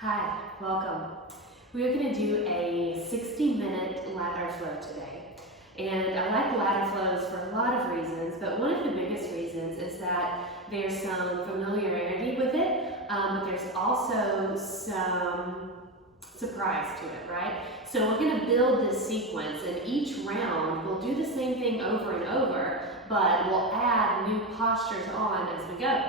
Hi, welcome. We are going to do a 60-minute ladder flow today. And I like ladder flows for a lot of reasons, but one of the biggest reasons is that there's some familiarity with it, but there's also some surprise to it, right? So we're going to build this sequence, and each round we'll do the same thing over and over, but we'll add new postures on as we go.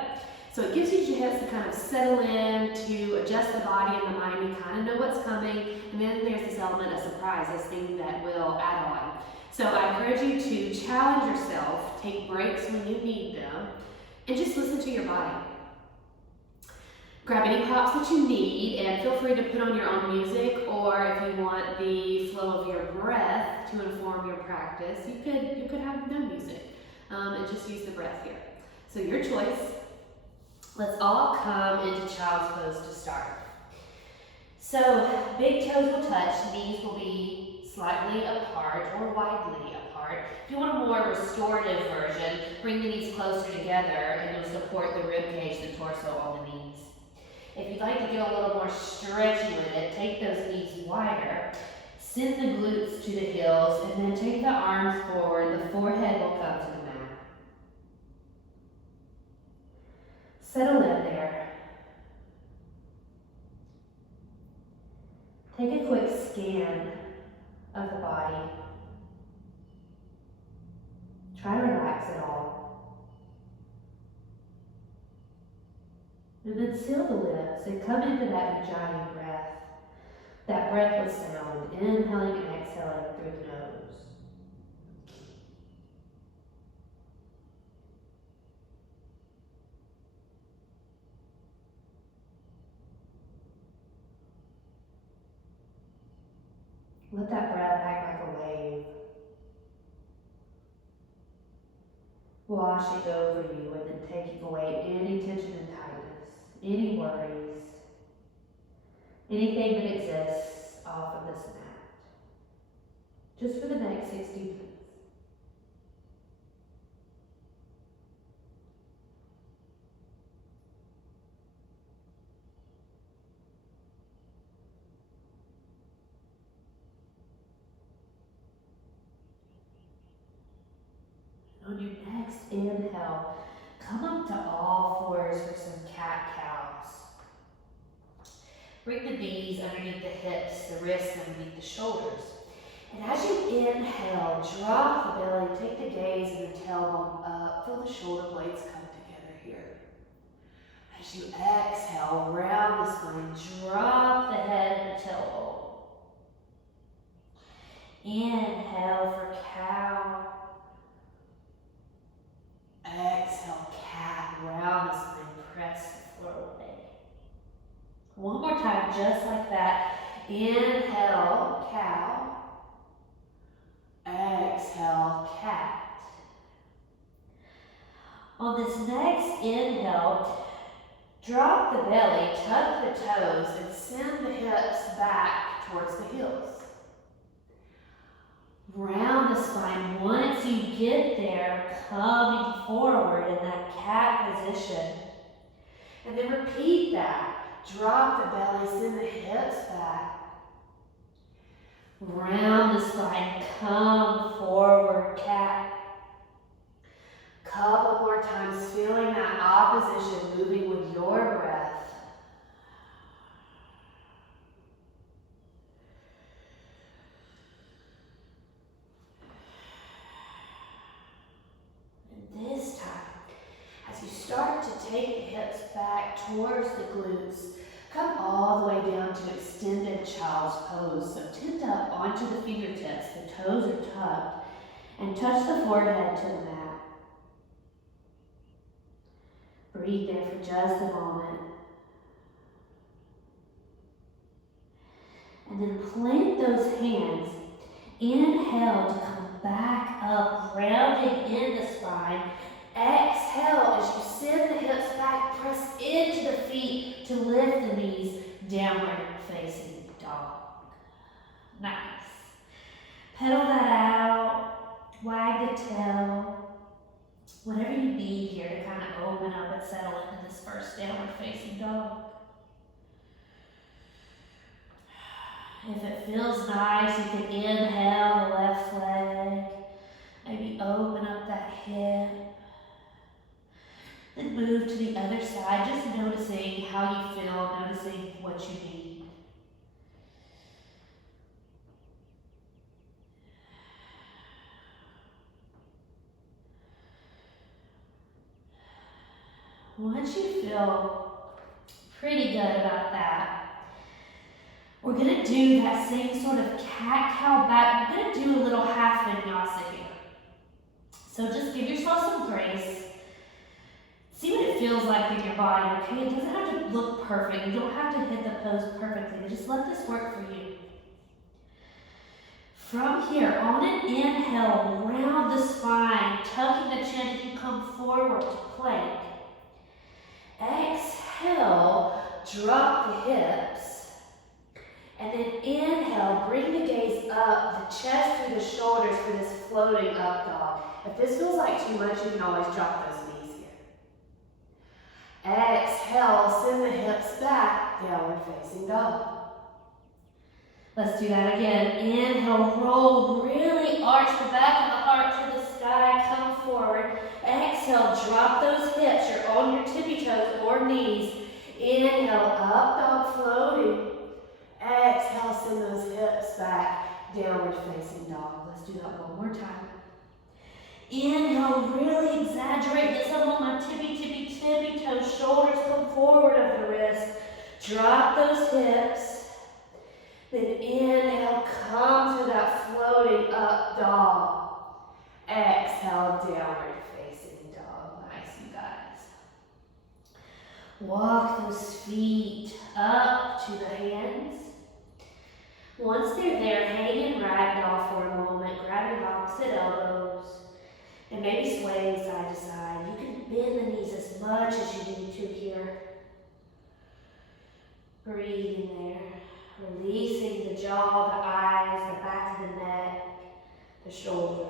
So it gives you a chance to kind of settle in, to adjust the body and the mind. You kind of know what's coming, and then there's this element of surprise, this thing that will add on. So I encourage you to challenge yourself, take breaks when you need them, and just listen to your body. Grab any props that you need, and feel free to put on your own music, or if you want the flow of your breath to inform your practice, you could have no music and just use the breath here. So your choice. Let's all come into child's pose to start. So big toes will touch, knees will be slightly apart or widely apart. If you want a more restorative version, bring the knees closer together and you'll support the rib cage, the torso on the knees. If you'd like to get a little more stretchy with it, take those knees wider, send the glutes to the heels, and then take the arms forward. The forehead will come to the mat. Settle in there. Take a quick scan of the body. Try to relax it all. And then seal the lips and come into that Ujjayi breath. That breathless sound, inhaling and exhaling through the nose. Let that breath act like a wave, washing over you and then taking away any tension and tightness, any worries, anything that exists off of this mat. Just for the next 60 minutes. On your next inhale, come up to all fours for some cat-cows. Bring the knees underneath the hips, the wrists underneath the shoulders. And as you inhale, drop the belly, take the gaze and the tailbone up. Feel the shoulder blades come together here. As you exhale, round the spine, drop the head and the tailbone. Inhale for cow. Exhale, cat, round the spine, press the floor away. One more time, just like that. Inhale, cow. Exhale, cat. On this next inhale, drop the belly, tuck the toes, and send the hips back towards the heels. Round the spine. Once you get there, coming forward in that cat position. And then repeat that. Drop the belly, send the hips back. Round the spine, come forward, cat. Couple more times, feeling that opposition, moving with your breath. This time, as you start to take the hips back towards the glutes, come all the way down to extended child's pose. So tend up onto the fingertips, the toes are tucked, and touch the forehead to the mat. Breathe there for just a moment. And then plant those hands. Inhale to come back up, rounding in the spine. Exhale as you send the hips back, press into the feet to lift the knees, downward facing dog. Nice. Pedal that out, wag the tail, whatever you need here to kind of open up and settle into this first downward facing dog. feels nice, you can inhale the left leg. Maybe open up that hip. Then move to the other side, just noticing how you feel, noticing what you need. Once you feel pretty good about that, we're going to do that same sort of cat-cow back. We're going to do a little half vinyasa here. So just give yourself some grace. See what it feels like in your body, okay? It doesn't have to look perfect. You don't have to hit the pose perfectly. Just let this work for you. From here, on an inhale, round the spine, tucking the chin as you come forward to plank. Exhale, drop the hips. And then inhale, bring the gaze up, the chest through the shoulders for this floating up dog. If this feels like too much, you can always drop those knees here. Exhale, send the hips back, downward facing dog. Let's do that again. Inhale, roll, really arch the back of the heart to the sky, come forward. Exhale, drop those hips. You're on your tippy toes or knees. Inhale, up dog, floating. Exhale, send those hips back, downward facing dog. Let's do that one more time. Inhale, really exaggerate this up on my tippy toes. Shoulders come forward of the wrist. Drop those hips. Then inhale, come to that floating up dog. Exhale, downward facing dog. Nice, you guys. Walk those feet up to the hands. Once they're there, hang in ragdoll for a moment. Grab your opposite elbows and maybe sway side to side. You can bend the knees as much as you need to here. Breathe in there. Releasing the jaw, the eyes, the back of the neck, the shoulders.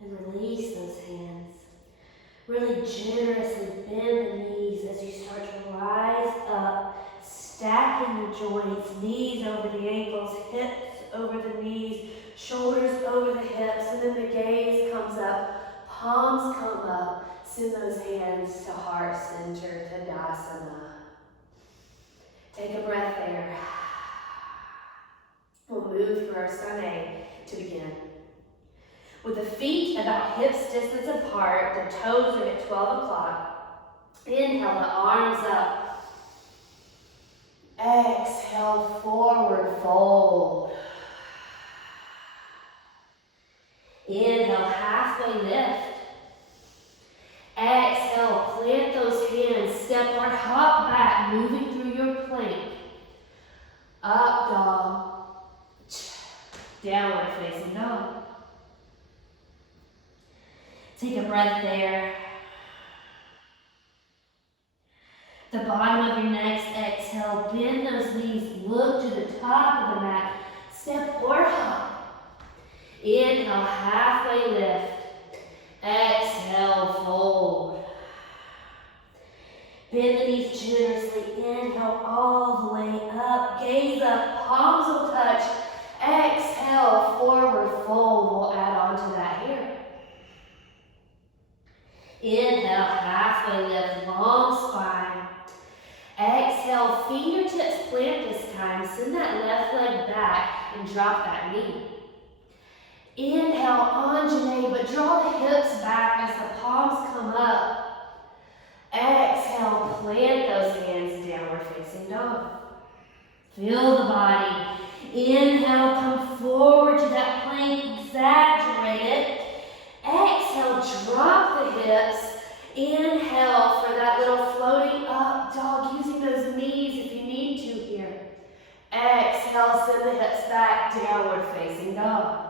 And release those hands. Really generously bend the knees as you start to rise up, stacking the joints, knees over the ankles, hips over the knees, shoulders over the hips, and then the gaze comes up. Palms come up, send those hands to heart center, Tadasana. Take a breath there. We'll move through our Sunday to begin. With the feet about hips distance apart, the toes are at 12 o'clock. Inhale, the arms up. Exhale, forward fold. Inhale, halfway lift. Exhale, plant those hands, step or hop back, moving through your plank. Up dog, downward facing dog. Take a breath there. The bottom of your next exhale, bend those knees, look to the top of the mat, step or hop. Inhale, halfway lift. Exhale, fold. Bend the knees generously. Inhale all the way up. Gaze up. Palms will touch. Exhale, forward fold. We'll add on to that here. Inhale, halfway lift. Long spine. Exhale, fingertips plant this time. Send that left leg back and drop that knee. Inhale, Anjane, but draw the hips back as the palms come up. Exhale, plant those hands, downward facing dog. Feel the body. Inhale, come forward to that plank, exaggerate it. Exhale, drop the hips. Inhale for that little floating up dog, using those knees if you need to here. Exhale, send the hips back, downward facing dog.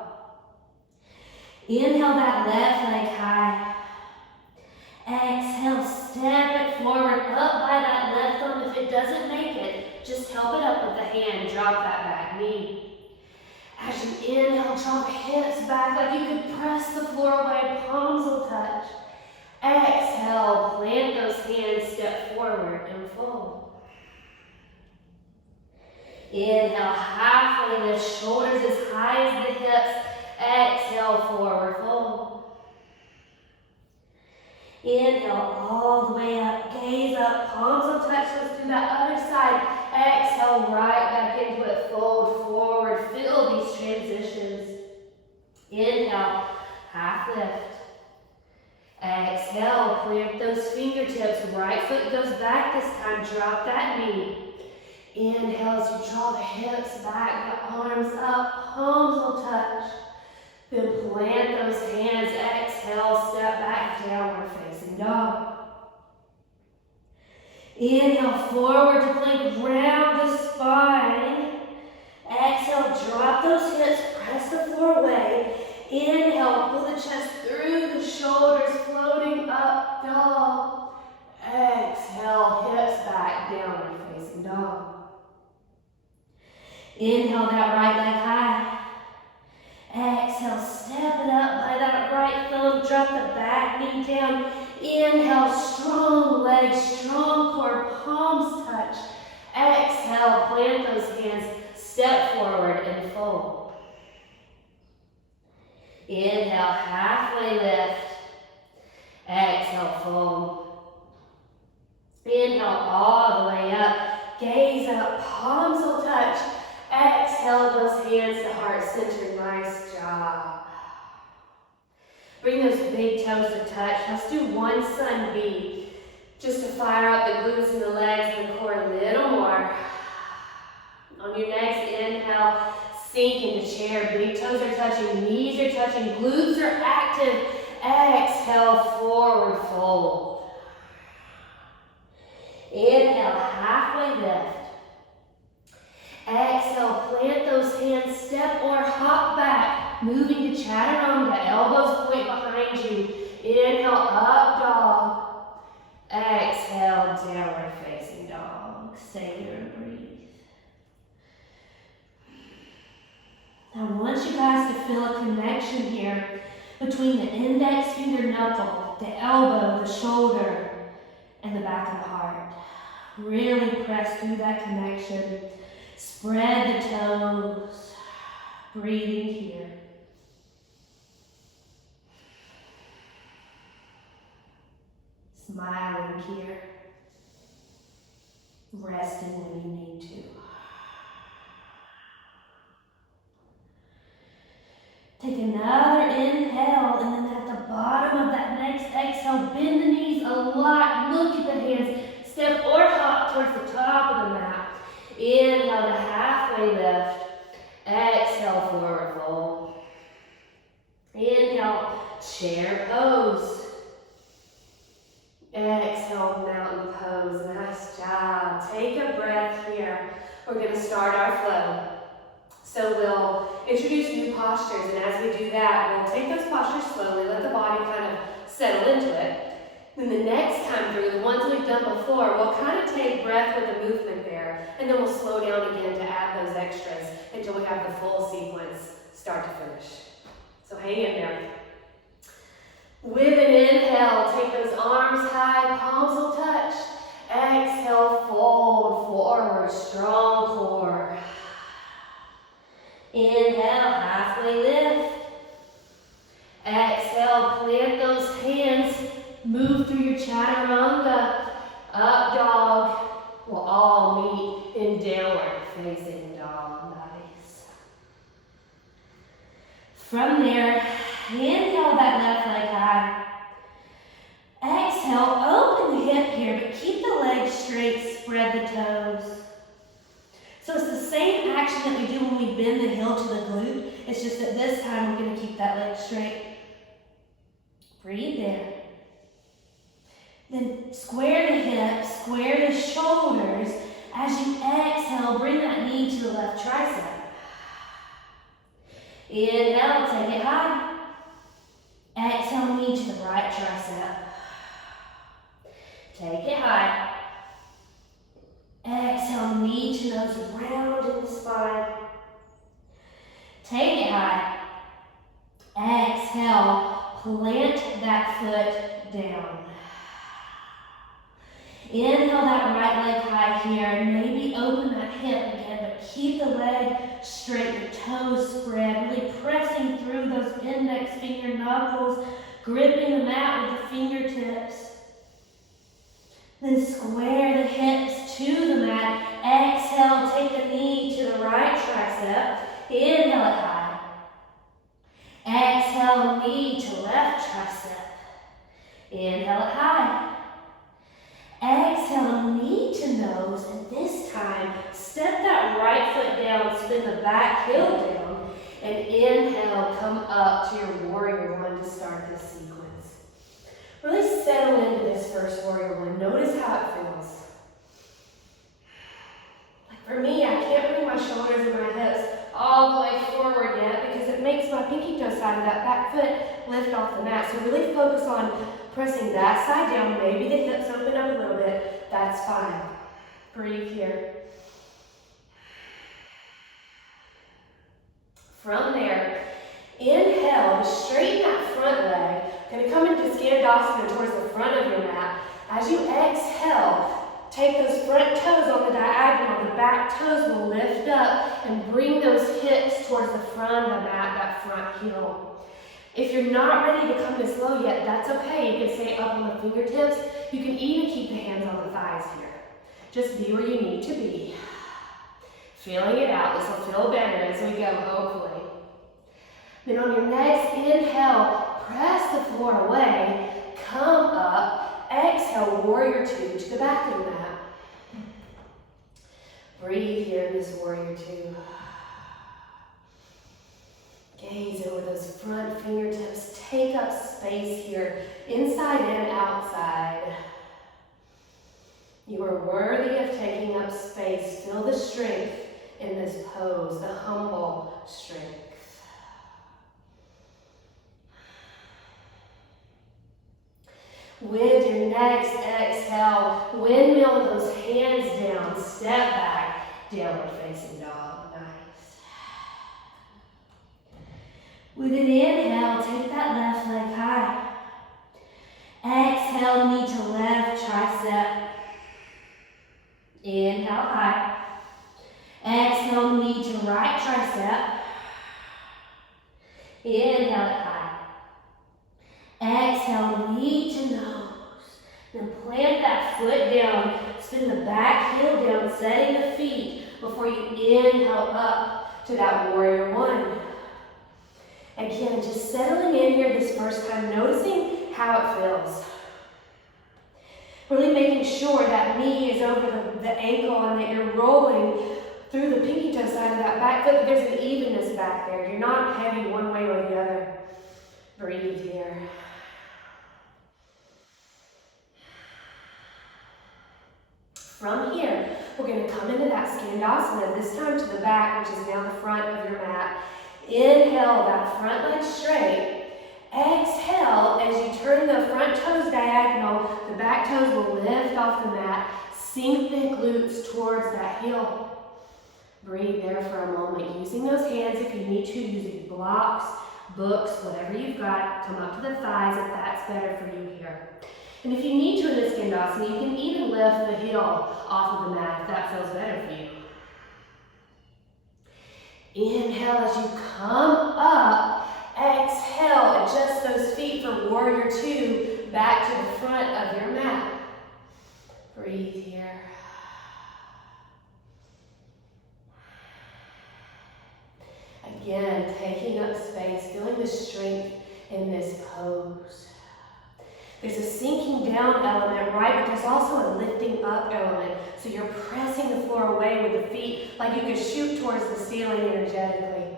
Inhale that left leg high. Exhale, step it forward, up by that left thumb. If it doesn't make it, just help it up with the hand, drop that back knee. As you inhale, draw the hips back like you could press the floor away, palms will touch. Inhale, halfway lift, shoulders as high as the hips. Exhale, forward fold. Inhale, all the way up, gaze up, palms will touch. Let's do that other side. Exhale, right back into it, fold forward. Feel these transitions. Inhale, half lift. Exhale, plant those fingertips. Right foot goes back this time. Drop that knee. Inhale as you draw the hips back, the arms up, palms will touch. Then plant those hands. Exhale, step back, downward facing dog. Inhale, forward to plank, round the spine. Exhale, drop those hips, press the floor away. Inhale, pull the chest through the shoulders, floating up, dog. Exhale, hips back, downward facing dog. Inhale, that right leg high. Exhale, step it up by that right thumb, drop the back knee down. Inhale, strong legs, strong core, palms touch. Exhale, plant those hands, step forward and fold. Inhale, halfway lift. Exhale, fold. Inhale, all the way up, gaze up, palms will touch. Exhale those hands to heart center. Nice job. Bring those big toes to touch. Let's do one sun B. Just to fire up the glutes and the legs and the core a little more. On your next inhale, sink into chair. Big toes are touching, knees are touching, glutes are active. Exhale, forward fold. Inhale, halfway lift. Exhale, plant those hands, step or hop back, moving to chaturanga, elbows point behind you. Inhale, up dog. Exhale, downward facing dog. Stay here and breathe. I want you guys to feel a connection here between the index finger knuckle, the elbow, the shoulder, and the back of the heart. Really press through that connection. Spread the toes, breathing here. Smiling here. Resting when you need to. Take another inhale, and then at the bottom of that next exhale, bend the knees a lot. Look at the hands. Step or hop towards the top of the mat. Inhale to halfway lift. Exhale, forward fold. Inhale, chair pose. Exhale, mountain pose. Nice job. Take a breath here. We're going to start our flow. So we'll introduce new postures, and as we do that, we'll take those postures slowly, let the body kind of settle into it. Then the next time through, the ones we've done before, we'll kind of take breath with the movement there, and then we'll slow down again to add those extras until we have the full sequence start to finish. So hang in there. With an inhale, take those arms high, palms will touch. Exhale, fold forward, strong core. Inhale, halfway lift. Exhale, plant those hands. Move through your chaturanga. Up dog. We'll all meet in downward facing dog. Nice. From there, inhale that left leg high. Exhale, open the hip here, but keep the legs straight, spread the toes. So it's the same action that we do when we bend the heel to the glute. It's just that this time we're going to keep that leg straight. Breathe there. Then square the hips, square the shoulders. As you exhale, bring that knee to the left tricep. Inhale, take it high. Exhale, knee to the right tricep. Take it high. Exhale, knee to nose round in the spine. Take it high. Exhale, plant that foot down. Inhale that right leg high here. Maybe open that hip again, but keep the leg straight, the toes spread, really pressing through those index finger knuckles, gripping the mat with the fingertips. Then square the hips to the mat. Exhale, take the knee to the right tricep. Inhale it high. Exhale, knee to left tricep. Inhale it high. Exhale, knee to nose, and this time, step that right foot down, spin the back heel down, and inhale, come up to your warrior one to start this sequence. Really settle into this first warrior one. Notice how it feels. Like for me, I can't bring my shoulders and my hips all the way forward yet because it makes my pinky toe side of that back foot lift off the mat. So really focus on pressing that side down. Maybe the hips open up a little bit. That's fine. Breathe here. From there, inhale to straighten that front leg. Going to come into Skandasana towards the front of your mat. As you exhale, take those front toes on the diagonal. The back toes will lift up and bring those hips towards the front of the mat, that front heel. If you're not ready to come this low yet, that's okay. You can stay up on the fingertips. You can even keep the hands on the thighs here. Just be where you need to be. Feeling it out. This will feel better as we go, hopefully. Then on your next inhale, press the floor away. Come up. Exhale, warrior two to the back of the mat. Breathe here in this warrior two. Gaze over those front fingertips. Take up space here, inside and outside. You are worthy of taking up space. Feel the strength in this pose, the humble strength. With your next exhale, windmill those hands down, step back, downward facing dog. Nice. With an inhale, take that left leg high. Exhale, knee to left tricep. Inhale high. Exhale, knee to right tricep. Inhale it high. Exhale, knee to nose. Then plant that foot down. Spin the back heel down, setting the feet before you inhale up to that warrior one. Again, just settling in here this first time, noticing how it feels. Really making sure that knee is over the ankle and that you're rolling through the pinky toe side of that back foot, that there's an evenness back there. You're not heavy one way or the other. Breathe here. From here, we're going to come into that Skandasana, this time to the back, which is now the front of your mat. Inhale, that front leg straight. Exhale, as you turn the front toes diagonal, the back toes will lift off the mat. Sink the glutes towards that heel. Breathe there for a moment, using those hands if you need to, using blocks, books, whatever you've got. Come up to the thighs if that's better for you here. And if you need to in this Skandasana, you can even lift the heel off of the mat if that feels better for you. Inhale as you come up. Exhale, adjust those feet for warrior two back to the front of your mat. Breathe here. Again, taking up space, feeling the strength in this pose. There's a sinking down element, right? But there's also a lifting up element. So you're pressing the floor away with the feet like you could shoot towards the ceiling energetically.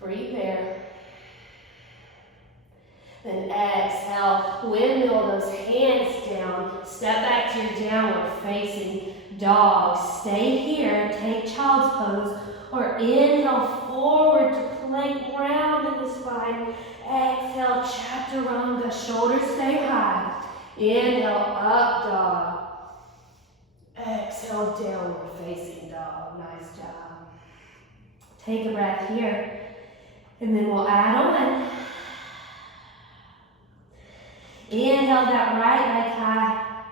Breathe there. Then exhale, windmill those hands down. Step back to your downward facing dog. Stay here, take child's pose, or inhale forward to plank round in the spine. Exhale, chaturanga, shoulders stay high. Inhale, up dog. Exhale, downward facing dog. Nice job. Take a breath here, and then we'll add on. Inhale that right leg high.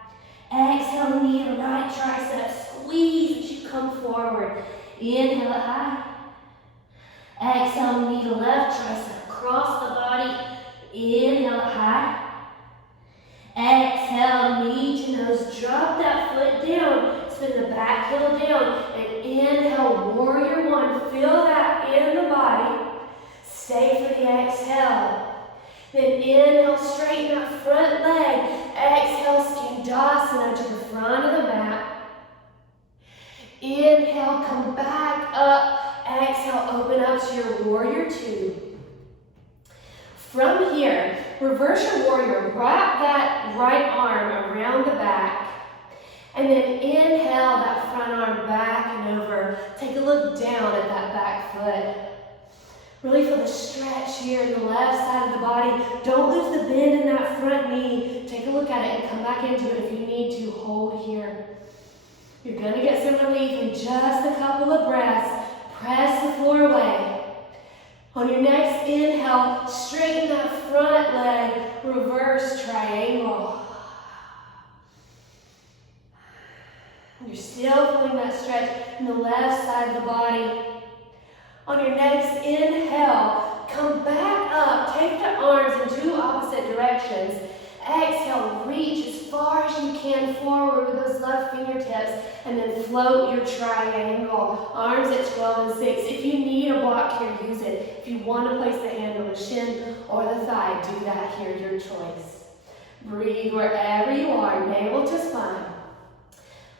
Exhale, knee to right tricep. Squeeze as you come forward. Inhale it high. Exhale, knee to left tricep. Cross the body. Inhale it high. Exhale, knee to nose. Drop that foot down. Spin the back heel down. And inhale, warrior one. Feel that in the body. Stay for the exhale. Then inhale, straighten that front leg. Exhale, skandasana to the front of the mat. Inhale, come back up. Exhale, open up to your warrior two. From here, reverse your warrior. Wrap that right arm around the back. And then inhale that front arm back and over. Take a look down at that back foot. Really feel the stretch here in the left side of the body. Don't lose the bend in that front knee. Take a look at it and come back into it if you need to. Hold here. You're going to get some relief in just a couple of breaths. Press the floor away. On your next inhale, straighten that front leg. Reverse triangle. You're still feeling that stretch in the left side of the body. On your next inhale, come back up. Take the arms in two opposite directions. Exhale, reach as far as you can forward with those left fingertips, and then float your triangle. Arms at 12 and 6. If you need a block here, use it. If you want to place the hand on the shin or the thigh, do that here, your choice. Breathe wherever you are, navel to spine.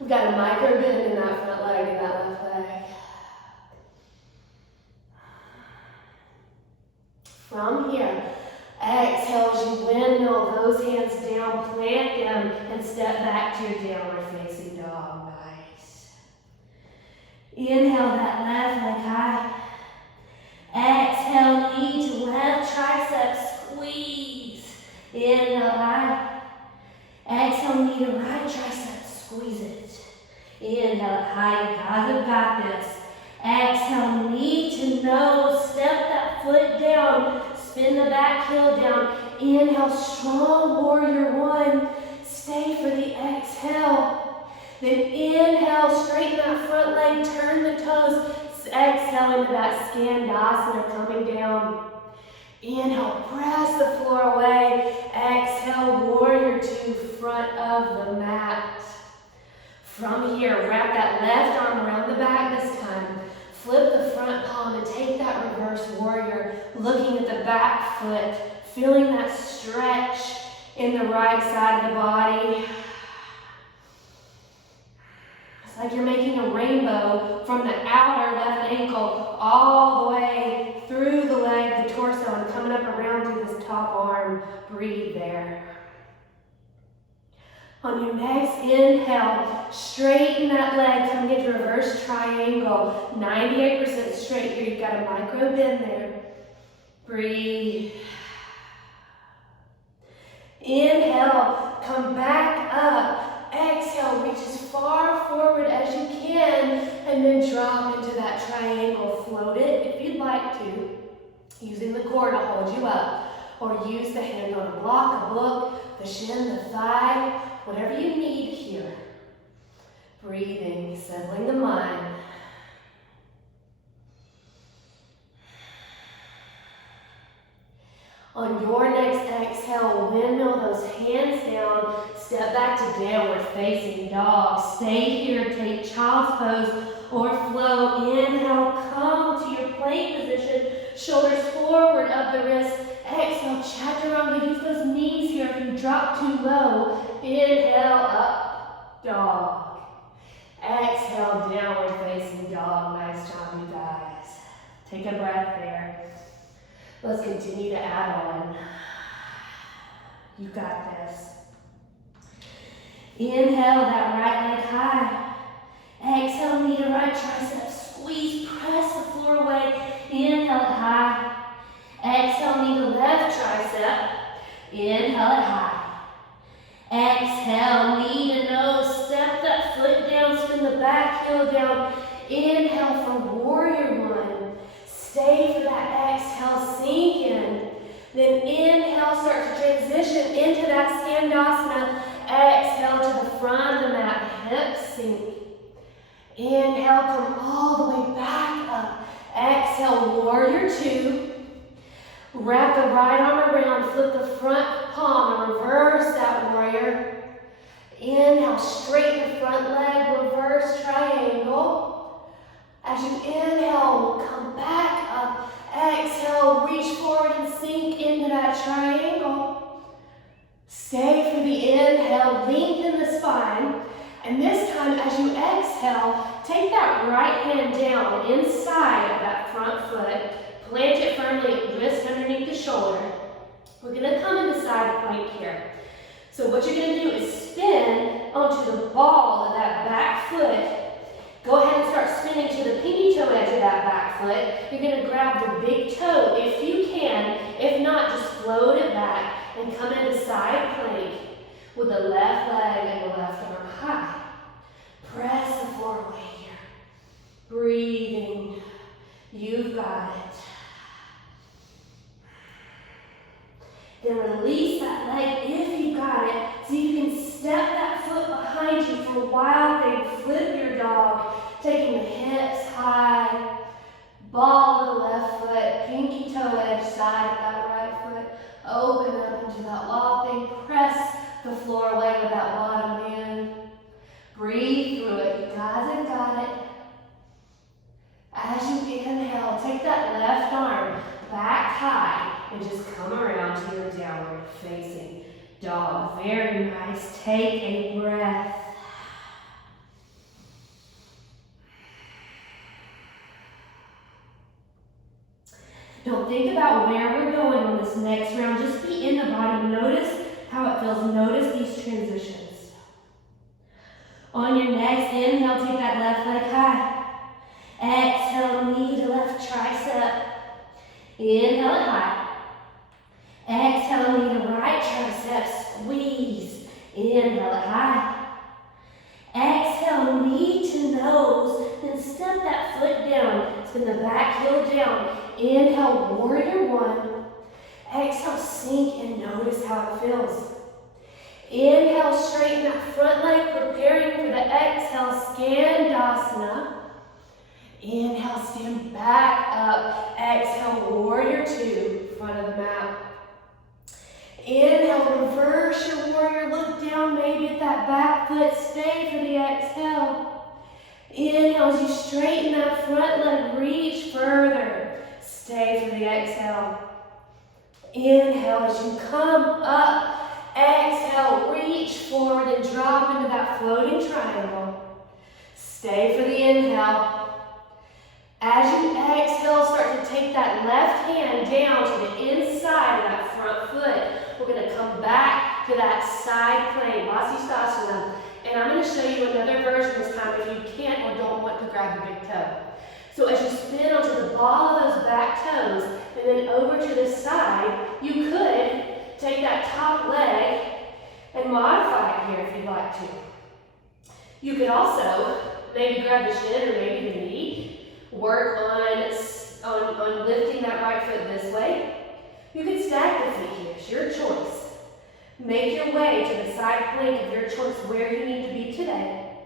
We've got a micro bend in that front leg and that left leg. From here, exhale as you windmill those hands down, plant them, and step back to your downward facing dog. Nice. Inhale that left leg high. Exhale, knee to left tricep, squeeze. Inhale high. Exhale, knee to right tricep, squeeze it. Inhale high, you guys have got this. Exhale, knee to nose, step that foot down, spin the back heel down. Inhale, strong warrior one. Stay for the exhale. Then inhale, straighten that front leg, turn the toes. Exhale into that skandasana, coming down. Inhale, press the floor away. Exhale, warrior two, front of the mat. From here, wrap that left arm around the back this time. Flip the front palm and take that reverse warrior, looking at the back foot, feeling that stretch in the right side of the body. It's like you're making a rainbow from the outer left ankle all the way through the leg, the torso, and coming up around to this top arm. Breathe there. On your next inhale, straighten that leg, coming into reverse triangle. 98% straight here. You've got a micro bend there. Breathe. Inhale, come back up. Exhale, reach as far forward as you can, and then drop into that triangle. Float it if you'd like to, using the core to hold you up, or use the hand on a block, a book, the shin, the thigh, whatever you need here. Breathing, settling the mind. On your next exhale, windmill those hands down, step back to downward facing dog. Stay here, take child's pose or flow. Inhale, come to your plank position, shoulders forward, up the wrist. Exhale, chaturanga, use those knees here if you drop too low. Inhale, up, dog. Exhale, downward facing dog. Nice job, you guys. Take a breath there. Let's continue to add on. You got this. Inhale, that right leg high. Exhale, knee to right tricep. Squeeze, press the floor away. Inhale it high. Exhale, knee to left tricep. Inhale it high. Exhale, knee to nose. Step that foot down, spin the back heel down. Inhale for warrior one. Stay for that exhale, sink in. Then inhale, start to transition into that skandasana. Exhale to the front of the mat, hips sink. Inhale, come all the way back up. Exhale, warrior two. Wrap the right arm around, flip the front palm and reverse that warrior. Inhale, straighten the front leg, reverse triangle. As you inhale, come back up. Exhale, reach forward and sink into that triangle. Stay for the inhale, lengthen the spine. And this time, as you exhale, take that right hand down inside of that front foot. Plant it firmly, wrist underneath the shoulder. We're gonna come into side plank here. So what you're gonna do is spin onto the ball of that back foot. Go ahead and start spinning to the pinky toe edge of that back foot. You're gonna grab the big toe if you can. If not, just float it back and come into side plank with the left leg and the left arm high. Press the floor away here. Breathing. You've got it. Then release that leg if you got it, so you can step that foot behind you for a wild thing. Flip your dog, taking the hips high, ball of the left foot, pinky toe edge side of that right foot. Open up into that wild thing. Press the floor away with that bottom hand. Breathe through it. You guys have got it. As you inhale, take that left arm back high and just come around to your downward facing dog. Very nice. Take a breath. Don't think about where we're going on this next round. Just be in the body. Notice how it feels. Notice these transitions. On your next inhale, take that left leg high. Exhale, knee to left tricep. Inhale it high. Exhale, knee to right tricep. Squeeze. Inhale it high. Exhale, knee to nose. Then step that foot down. Spin the back heel down. Inhale, warrior one. Exhale, sink and notice how it feels. Inhale, straighten that front leg, preparing for the exhale, Skandasana. Inhale, stand back up. Exhale, warrior two, front of the mat. Inhale, reverse your warrior, look down maybe at that back foot, stay for the exhale. Inhale, as you straighten that front leg, reach further, stay for the exhale. Inhale, as you come up, exhale, reach forward and drop into that floating triangle. Stay for the inhale. As you exhale, start to take that left hand down to the inside of that front foot. We're going to come back to that side plank, Vasisthasana. And I'm going to show you another version this time if you can't or don't want to grab the big toe. So as you spin onto the ball of those back toes and then over to the side, you could take that top leg and modify it here if you'd like to. You could also maybe grab the shin or maybe the knee. Work on lifting that right foot this way. You can stack the feet here, it's your choice. Make your way to the side plank of your choice where you need to be today.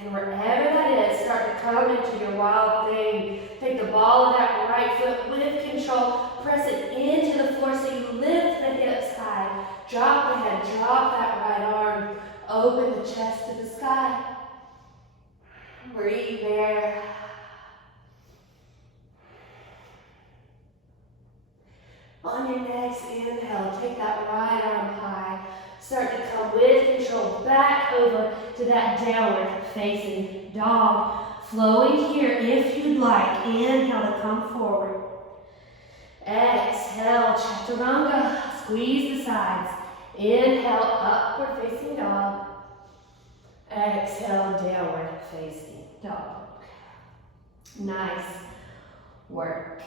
And wherever that is, start to come into your wild thing. Take the ball of that right foot with control. Press it into the floor so you lift the hips high. Drop the head, drop that right arm. Open the chest to the sky. Breathe there. On your next inhale, take that right arm high. Start to come with control back over to that downward facing dog. Flowing here if you'd like. Inhale to come forward. Exhale, chaturanga. Squeeze the sides. Inhale, upward facing dog. Exhale, downward facing dog. Nice work.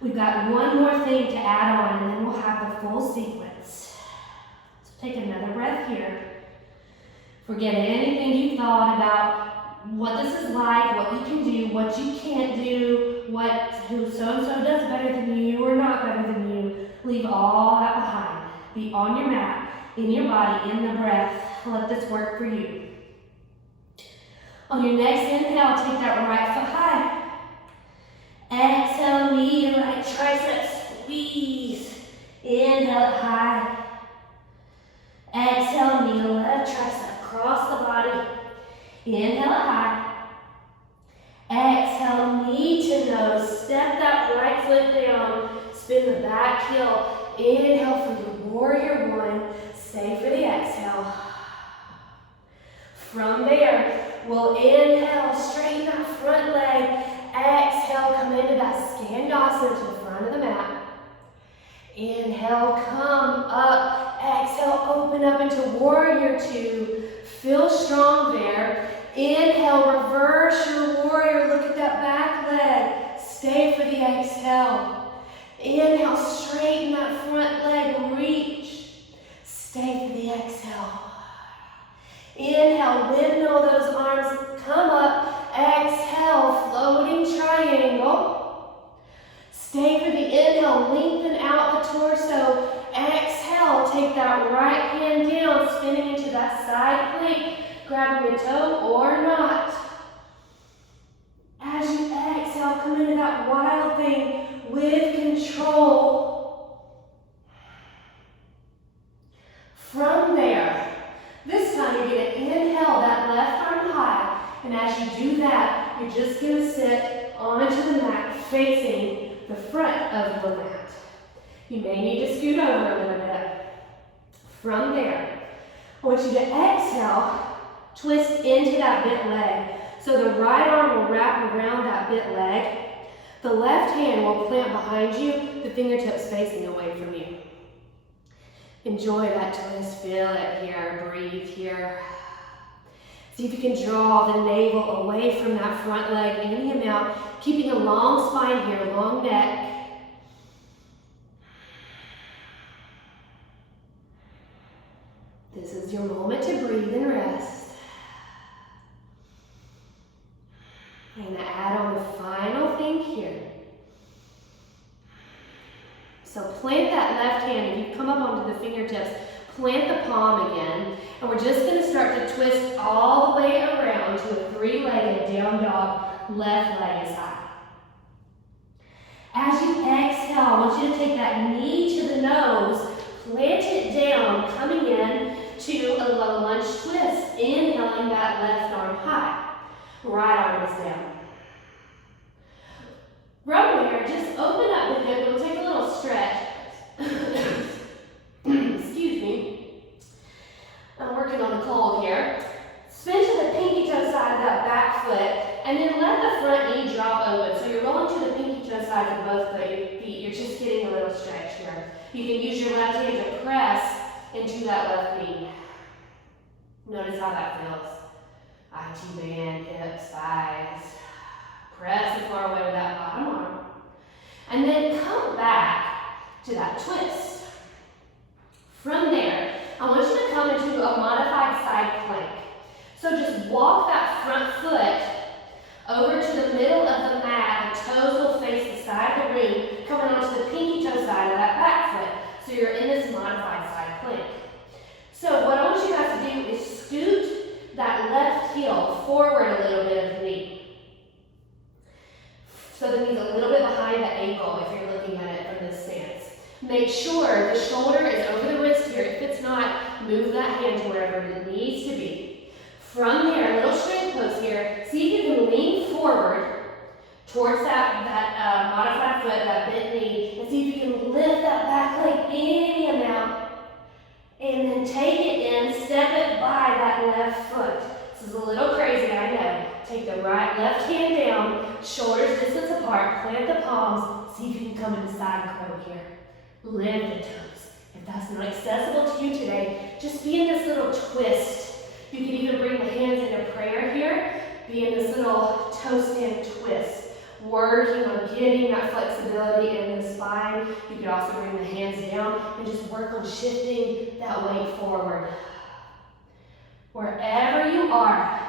We've got one more thing to add on and then we'll have the full sequence. So take another breath here. Forget anything you thought about what this is like, what you can do, what you can't do, who so-and-so does better than you or not better than you. Leave all that behind. Be on your mat, in your body, in the breath. Let this work for you. On your next inhale, take that right foot high. Exhale, knee to right tricep, squeeze. Inhale it high. Exhale, knee to left tricep, cross the body. Inhale it high. Exhale, knee to nose. Step that right foot down. Spin the back heel. Inhale for your warrior one. Stay for the exhale. From there, we'll inhale, straighten that front leg. Exhale, come into that Skandasana to the front of the mat. Inhale, come up. Exhale, open up into warrior two. Feel strong there. Inhale, reverse your warrior. Look at that back leg. Stay for the exhale. Inhale, straighten that front leg. Reach. Stay for the exhale. Inhale, windmill those arms. Come up. Exhale, floating triangle. Stay for the inhale. Lengthen out the torso. Exhale, take that right hand down, spinning into that side plank. Grabbing the toe or not. As you exhale, come into that wild thing with control. From there, this time you're going to inhale that left arm high. And as you do that, you're just going to sit onto the mat facing the front of the mat. You may need to scoot over a little bit. From there, I want you to exhale. Twist into that bent leg. So the right arm will wrap around that bent leg. The left hand will plant behind you, the fingertips facing away from you. Enjoy that twist. Feel it here. Breathe here. See if you can draw the navel away from that front leg any amount, keeping a long spine here, long neck. This is your moment to breathe and rest. I'm going to add on the final thing here. So plant that left hand. If you come up onto the fingertips, plant the palm again. And we're just going to start to twist all the way around to a three-legged down dog. Left leg is high. As you exhale, I want you to take that knee to the nose, plant it down, coming in to a low lunge twist. Inhaling that left arm high. Right arm is down. From there, just open up the hip. We'll take a little stretch. Excuse me. I'm working on the cold here. Spin to the pinky toe side of that back foot, and then let the front knee drop open. So you're rolling to the pinky toe side of both feet. You're just getting a little stretch here. You can use your left hand to press into that left knee. Notice how that feels. IT band, hips, thighs. Press it far away with that bottom arm. And then come back to that twist. From there, I want you to come into a modified side plank. So just walk that front foot over to the middle of the mat. The toes will face the side of the room, coming onto the pinky toe side of that back foot. So you're in this modified side plank. So what I want you guys to do is scoot that left heel forward a little bit of the knee. So the knee's a little bit behind the ankle if you're looking at it from this stance. Make sure the shoulder is over the wrist here. If it's not, move that hand to wherever it needs to be. From there, a little strength pose here. See if you can lean forward towards that modified foot, that bent knee, and see if you can lift that back leg any amount. And then take it in, step it by that left foot. This is a little crazy, I know. Take the left hand down, shoulders distance apart, plant the palms, see if you can come into side crow here. Lift the toes. If that's not accessible to you today, just be in this little twist. You can even bring the hands into prayer here. Be in this little toe stand twist. Working on getting that flexibility in the spine. You could also bring the hands down and just work on shifting that weight forward. Wherever you are,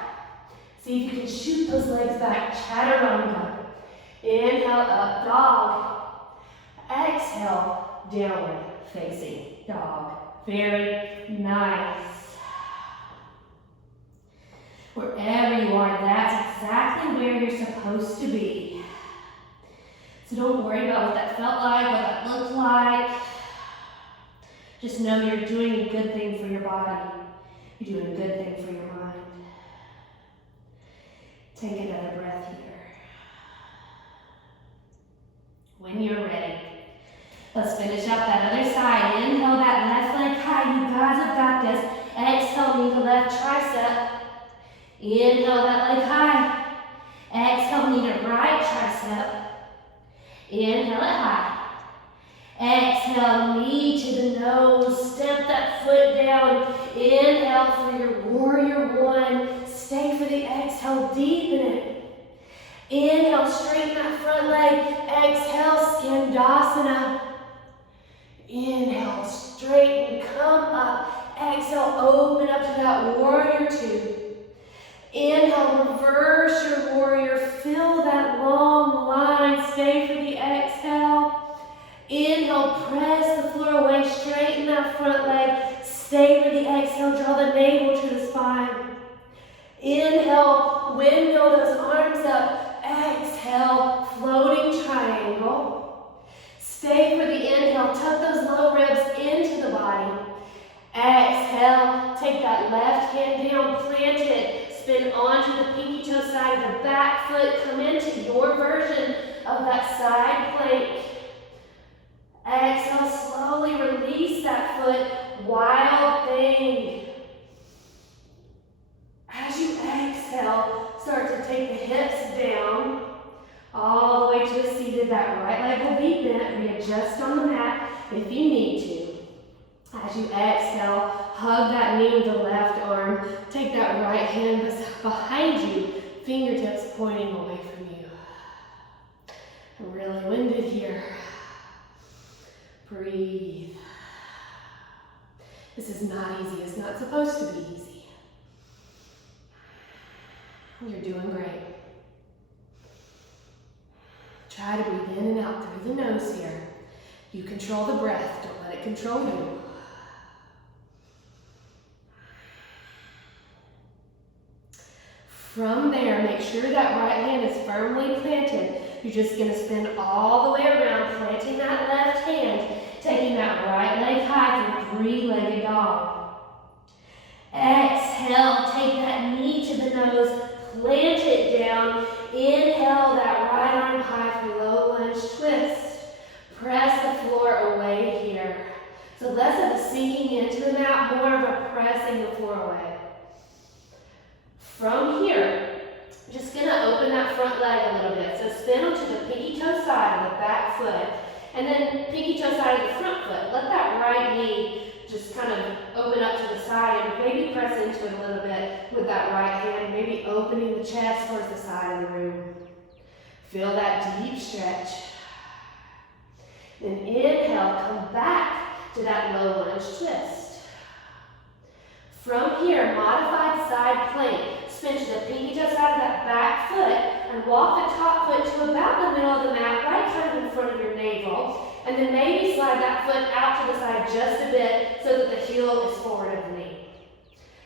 see if you can shoot those legs back. Chaturanga. Inhale up, dog. Exhale. exhale, downward facing dog. Very nice. Wherever you are, that's exactly where you're supposed to be. So don't worry about what that felt like, what that looked like. Just know you're doing a good thing for your body. You're doing a good thing for your mind. Take another breath here. When you're ready, let's finish up that other side. Inhale that left leg high. You guys have got this. Exhale, knee to left tricep. Inhale that leg high. Exhale, knee to right tricep. Inhale it high. Exhale, knee to the nose. Step that foot down. Inhale for your warrior one. Stay for the exhale, deepen it. Inhale, straighten that front leg. Exhale, Skandasana. Inhale, straighten, come up. Exhale, open up to that warrior two. Inhale, reverse your warrior. Fill that long line. Stay for the exhale. Inhale, press the floor away. Straighten that front leg. Stay for the exhale. Draw the navel to the spine. Inhale, windmill those arms up. Exhale, floating triangle. Stay for the inhale. Tuck those low ribs into the body. Exhale, take that left hand down, plant it. Spin onto the pinky toe side of the back foot. Come into your version of that side plank. Exhale, slowly release that foot. Wild thing. As you exhale, start to take the hips down. All the way to a seated. That right leg will be bent. Readjust on the mat if you need to. As you exhale, hug that knee with the left arm. Take that right hand behind you, fingertips pointing away from you. I'm really winded here. Breathe. This is not easy. It's not supposed to be easy. You're doing great. Try to breathe in and out through the nose here. You control the breath. Don't let it control you. From there, make sure that right hand is firmly planted. You're just going to spin all the way around, planting that left hand, taking that right leg high for three-legged dog. Exhale, take that knee to the nose, plant it down. Inhale that right arm high for low lunge twist. Press the floor away here. So less of a sinking into the mat, more of a pressing the floor away. From here, just going to open that front leg a little bit. So spin onto the pinky toe side of the back foot, and then pinky toe side of the front foot. Let that right knee just kind of open up to the side and maybe press into it a little bit with that right hand, maybe opening the chest towards the side of the room. Feel that deep stretch. Then inhale, come back to that low lunge twist. From here, modified side plank. Spin to the pinky toe side of that back foot and walk the top foot to about the middle of the mat, right kind of in front of your navel. And then maybe slide that foot out to the side just a bit so that the heel is forward of the knee.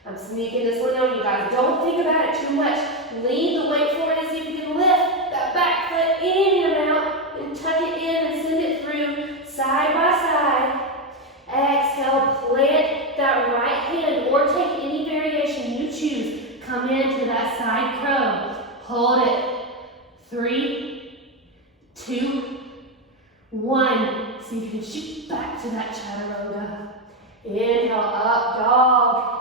I'm sneaking this one on you guys. Don't think about it too much. Lean the weight forward and see if you can lift that back foot in and out and tuck it in and send it through side by side. Exhale, plant that right hand or take any variation you choose. Come into that side crow. Hold it. 3, 2, 1. See if you can shoot back to that chaturanga. Inhale, up dog.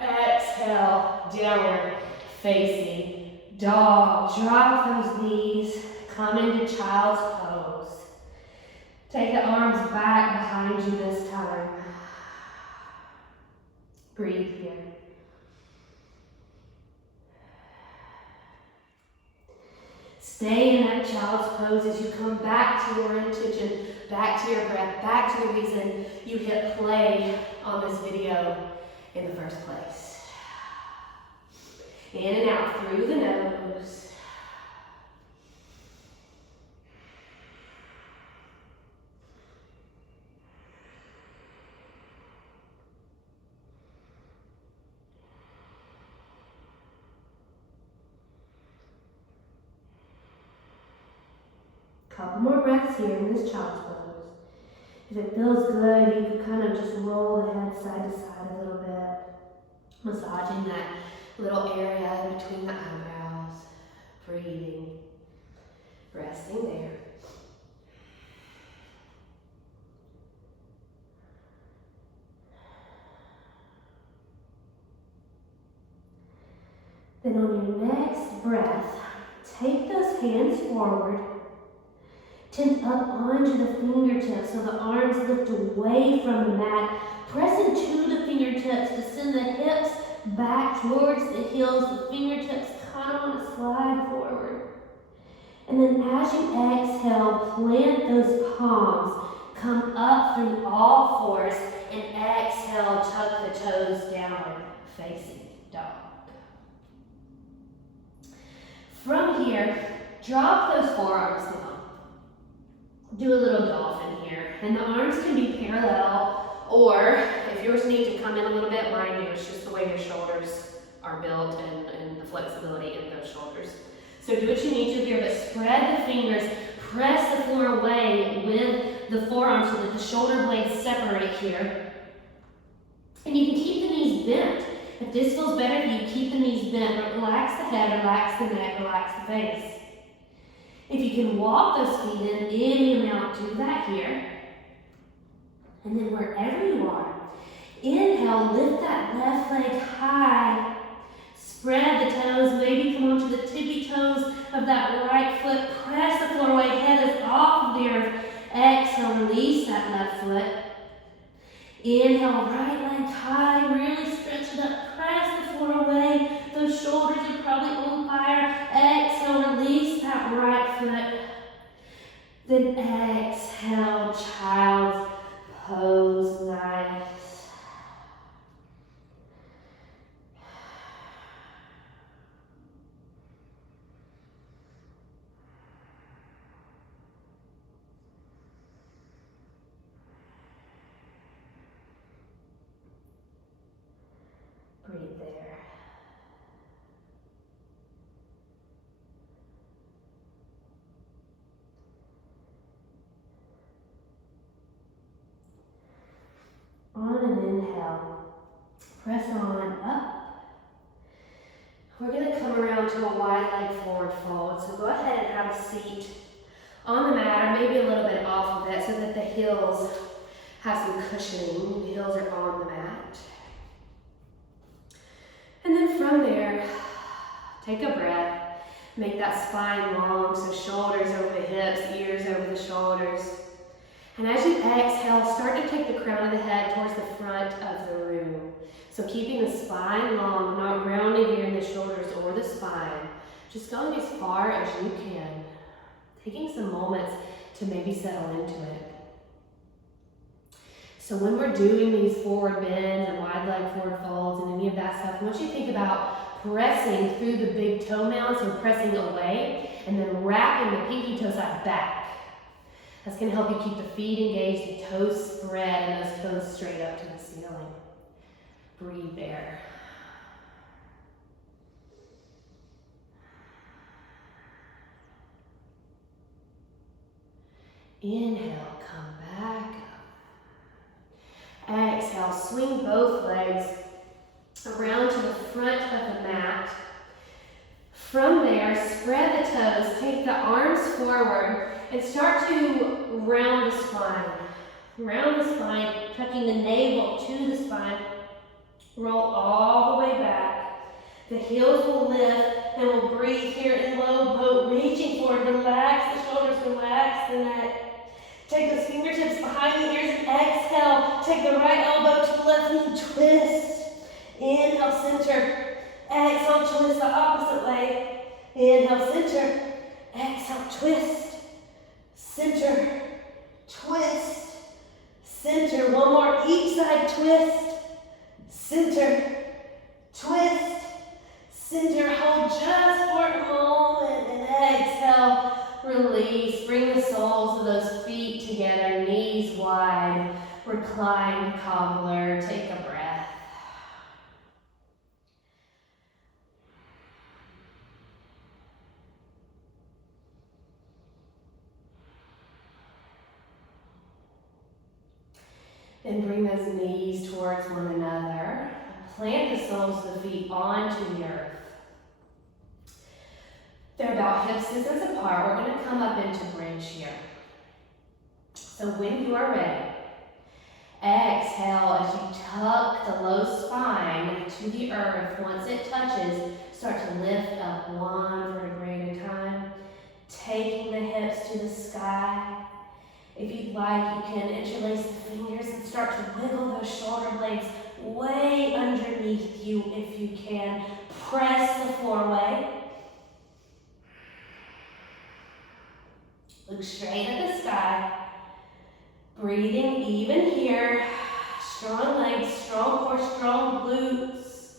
Exhale, downward facing dog. Drop those knees. Come into child's pose. Take the arms back behind you this time. Breathe here. Stay in that child's pose as you come back to your intention, back to your breath, back to the reason you hit play on this video in the first place. In and out through the nose. Couple more breaths here in this child's pose. If it feels good, you can kind of just roll the head side to side a little bit, massaging that little area in between the eyebrows, breathing, resting there. Then on your next breath, take those hands forward, tip up onto the fingertips so the arms lift away from the mat. Press into the fingertips to send the hips back towards the heels. The fingertips kind of want to slide forward. And then as you exhale, plant those palms. Come up through all fours and exhale, tuck the toes downward, facing dog. From here, drop those forearms down. Do a little dolphin here. And the arms can be parallel, or if yours need to come in a little bit, mine do. It's just the way your shoulders are built and the flexibility in those shoulders. So do what you need to here, but spread the fingers, press the floor away with the forearms so that the shoulder blades separate here. And you can keep the knees bent. If this feels better for you, keep the knees bent, but relax the head, relax the neck, relax the face. If you can walk those feet in any amount, do that here. And then wherever you are, inhale, lift that left leg high. Spread the toes, maybe come onto the tippy toes of that right foot. Press the floor away, head is off of the earth. Exhale, release that left foot. Inhale, right leg high, really stretch it up. Press the floor away. Those shoulders are probably on fire. Exhale, release that right foot. Then exhale, child's pose, nice. Breathe there. On an inhale, press on up. We're going to come around to a wide leg forward fold. So go ahead and have a seat on the mat, or maybe a little bit off of it so that the heels have some cushioning. The heels are on the mat. And then from there, take a breath. Make that spine long, so shoulders over the hips, ears over the shoulders. And as you exhale, start to take the crown of the head towards the front of the room. So keeping the spine long, not rounding here in the shoulders or the spine. Just going as far as you can. Taking some moments to maybe settle into it. So when we're doing these forward bends and wide leg forward folds and any of that stuff, I want you to think about pressing through the big toe mounds, so pressing away, and then wrapping the pinky toe side back. That's going to help you keep the feet engaged, the toes spread, and those toes straight up to the ceiling. Breathe there. Inhale, come back up. Exhale, swing both legs around to the front of the mat. From there, spread the toes, take the arms forward, and start to round the spine. Round the spine, tucking the navel to the spine. Roll all the way back. The heels will lift, and we'll breathe here in low boat, reaching forward. Relax the shoulders, relax the neck. Take those fingertips behind the ears and exhale. Take the right elbow to the left knee, twist. Inhale, center. Exhale, twist the opposite way. Inhale, center. Exhale, twist. Center, twist, center. One more, each side, twist, center, twist, center. Hold just for a moment and exhale, release. Bring the soles of those feet together, knees wide. Recline, cobbler. Take a breath. Then bring those knees towards one another. Plant the soles of the feet onto the earth. They're about hip distance apart. We're going to come up into bridge here. So when you are ready, exhale as you tuck the low spine to the earth. Once it touches, start to lift up one vertebrae at a time, taking the hips to the sky. If you'd like, you can interlace the fingers and start to wiggle those shoulder blades way underneath you if you can. Press the floor away. Look straight at the sky. Breathing even here. Strong legs, strong core, strong glutes.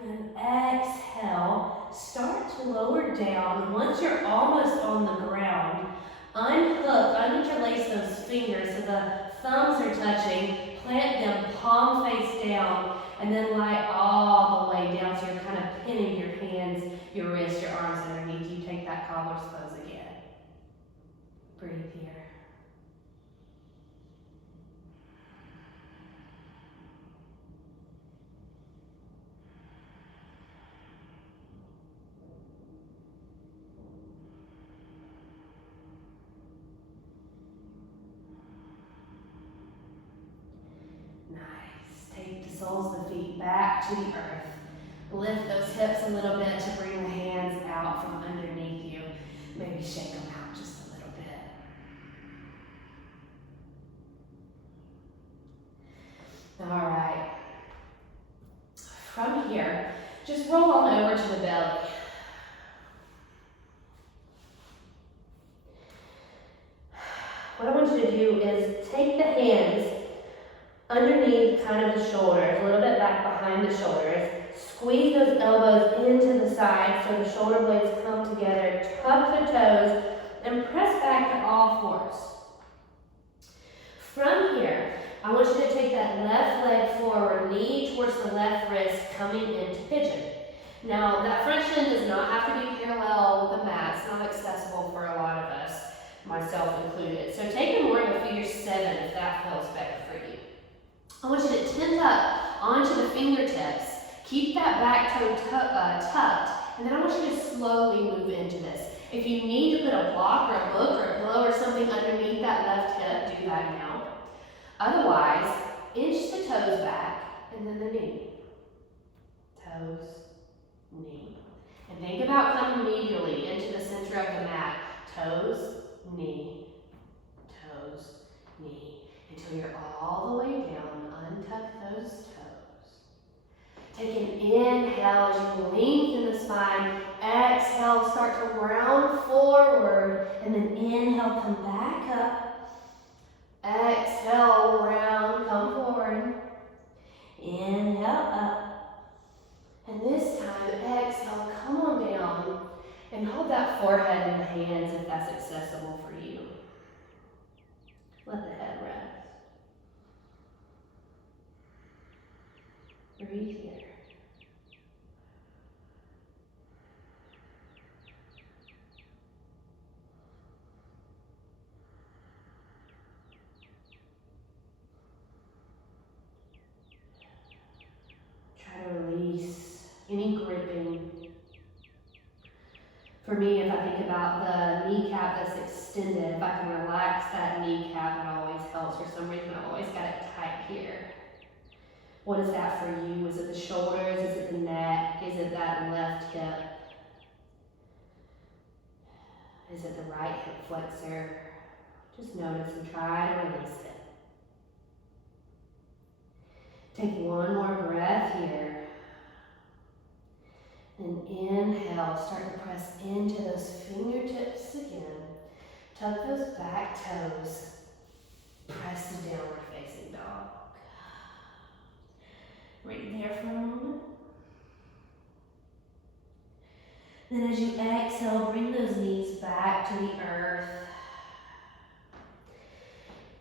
And then exhale. Start to lower down. Once you're almost on the ground, unhook, uninterlace those fingers so the thumbs are touching. Plant them palm face down, and then lie all the way down so you're kind of pinning your hands, your wrists, your arms underneath you. Take that cobbler's pose again. Breathe here. Take the soles of the feet back to the earth. Lift those hips a little bit to bring the hands out from underneath you. Maybe shake them out just a little bit. All right. From here, just roll on over to the belly. What I want you to do is take the hands underneath kind of the shoulders, a little bit back behind the shoulders. Squeeze those elbows into the sides so the shoulder blades come together. Tuck the toes and press back to all fours. From here, I want you to take that left leg forward, knee towards the left wrist, coming into pigeon. Now, that front shin does not have to be parallel with the mat. It's not accessible for a lot of us, myself included. So take more of a figure 7 if that feels better for you. I want you to tent up onto the fingertips. Keep that back toe tucked, and then I want you to slowly move into this. If you need to put a block or a book or a pillow or something underneath that left hip, do that now. Otherwise, inch the toes back, and then the knee. Toes, knee. And think about coming medially into the center of the mat. Toes, knee, toes, knee. Until you're all the way down, untuck those toes. Take an inhale as you lengthen the spine. Exhale, start to round forward. And then inhale, come back up. Exhale, round, come forward. Inhale, up. And this time, exhale, come on down. And hold that forehead in the hands if that's accessible for you. Let the head rest. Breathe here. Try to release any gripping. For me, if I think about the kneecap that's extended, if I can relax that kneecap, it always helps. For some reason, I've always got it tight here. What is that for you? Is it the shoulders? Is it the neck? Is it that left hip? Is it the right hip flexor? Just notice and try to release it. Take one more breath here. And inhale, start to press into those fingertips again. Tuck those back toes. Press to downward facing dog. Right there for a moment. Then as you exhale, bring those knees back to the earth.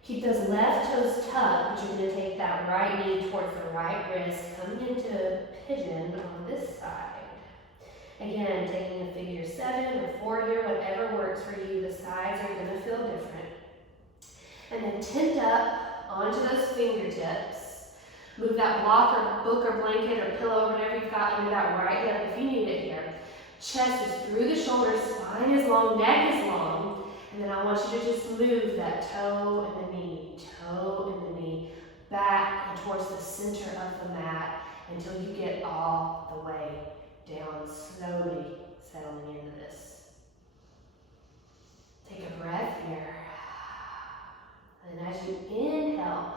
Keep those left toes tucked, but you're going to take that right knee towards the right wrist, coming into pigeon on this side. Again, taking a figure 7 or 4 here, whatever works for you. The sides are going to feel different. tent up onto those fingertips. Move that block or book or blanket or pillow or whatever you've got under that right hip if you need it here. Chest is through the shoulders, spine is long, neck is long. And then I want you to just move that toe and the knee, back and towards the center of the mat until you get all the way down, slowly settling into this. Take a breath here. And as you inhale,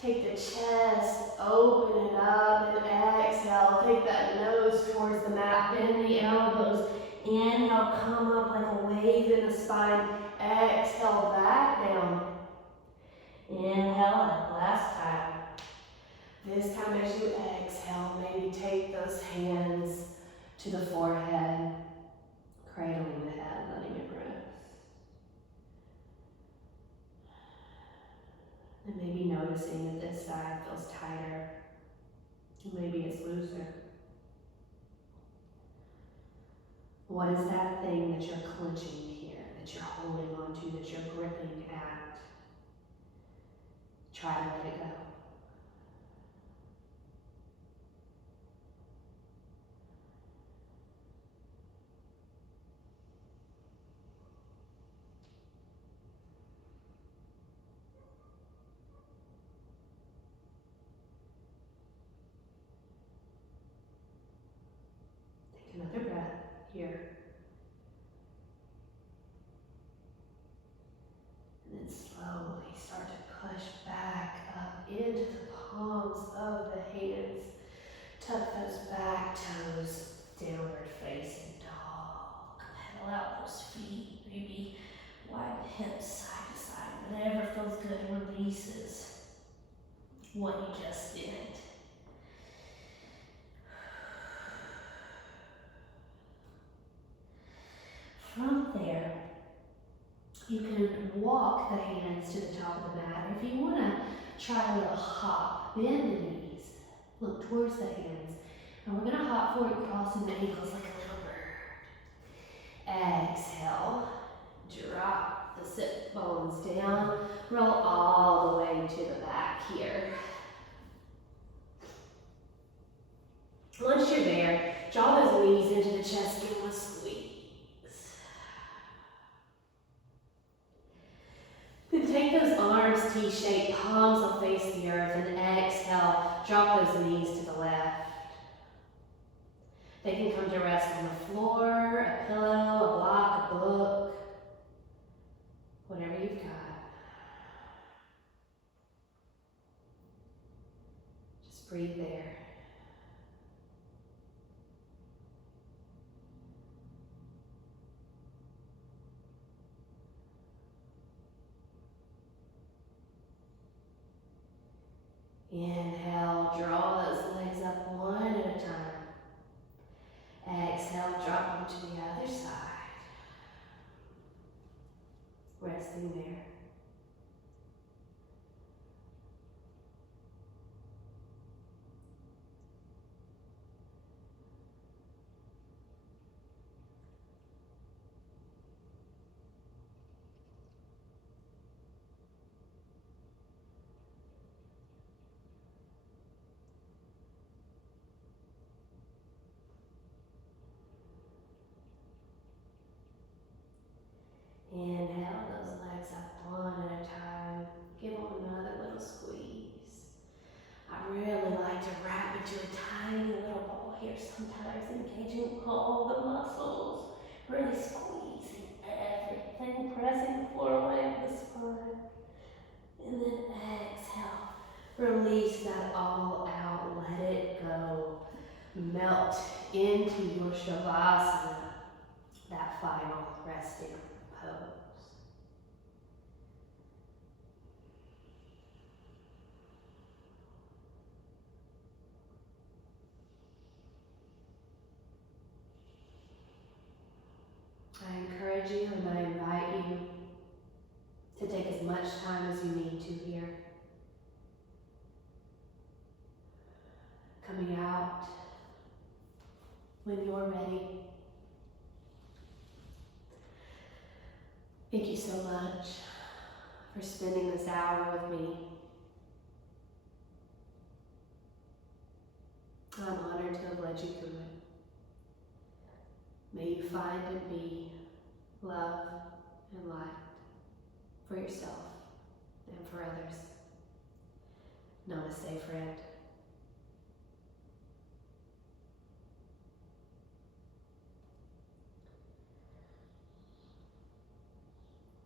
take the chest, open it up, and exhale. Take that nose towards the mat, bend the elbows. Inhale, come up like a wave in the spine. Exhale, back down. Inhale, last time. This time as you exhale, maybe take those hands to the forehead, cradling the head, letting it rest. And maybe noticing that this side feels tighter, maybe it's looser. What is that thing that you're clenching here, that you're holding on to, that you're gripping at? Try to let it go. Take another breath here. And then slowly start to push back up into the palms of the hands. Tuck those back toes, downward facing dog. Pedal out those feet, maybe widen the hips side to side. Whatever feels good releases what you just did. From there, you can walk the hands to the top of the mat. Or if you want to try a little hop, bend the knees, look towards the hands. And we're going to hop forward, crossing the ankles like a little bird. Exhale, drop the sit bones down, roll all the way to the back here. Once you're there, draw those knees into the chest, give them a squeeze. Then take those arms T-shaped, palms will face the earth, and exhale, drop those knees to the left. They can come to rest on the floor, a pillow, a block, a book, whatever you've got. Just breathe there. Inhale, draw those legs up one at a time. Exhale, drop them to the other side. Resting there. Inhale those legs up one at a time. Give them another little squeeze. I really like to wrap into a tiny little ball here sometimes, engaging all the muscles, really squeezing everything, pressing the floor away with the spine. And then exhale. Release that all out. Let it go. Melt into your Shavasana, that final resting pose. I encourage you and I invite you to take as much time as you need to here. Coming out when you're ready. Thank you so much for spending this hour with me. I'm honored to have led you through it. May you find and be love and light for yourself and for others. Namaste, friend.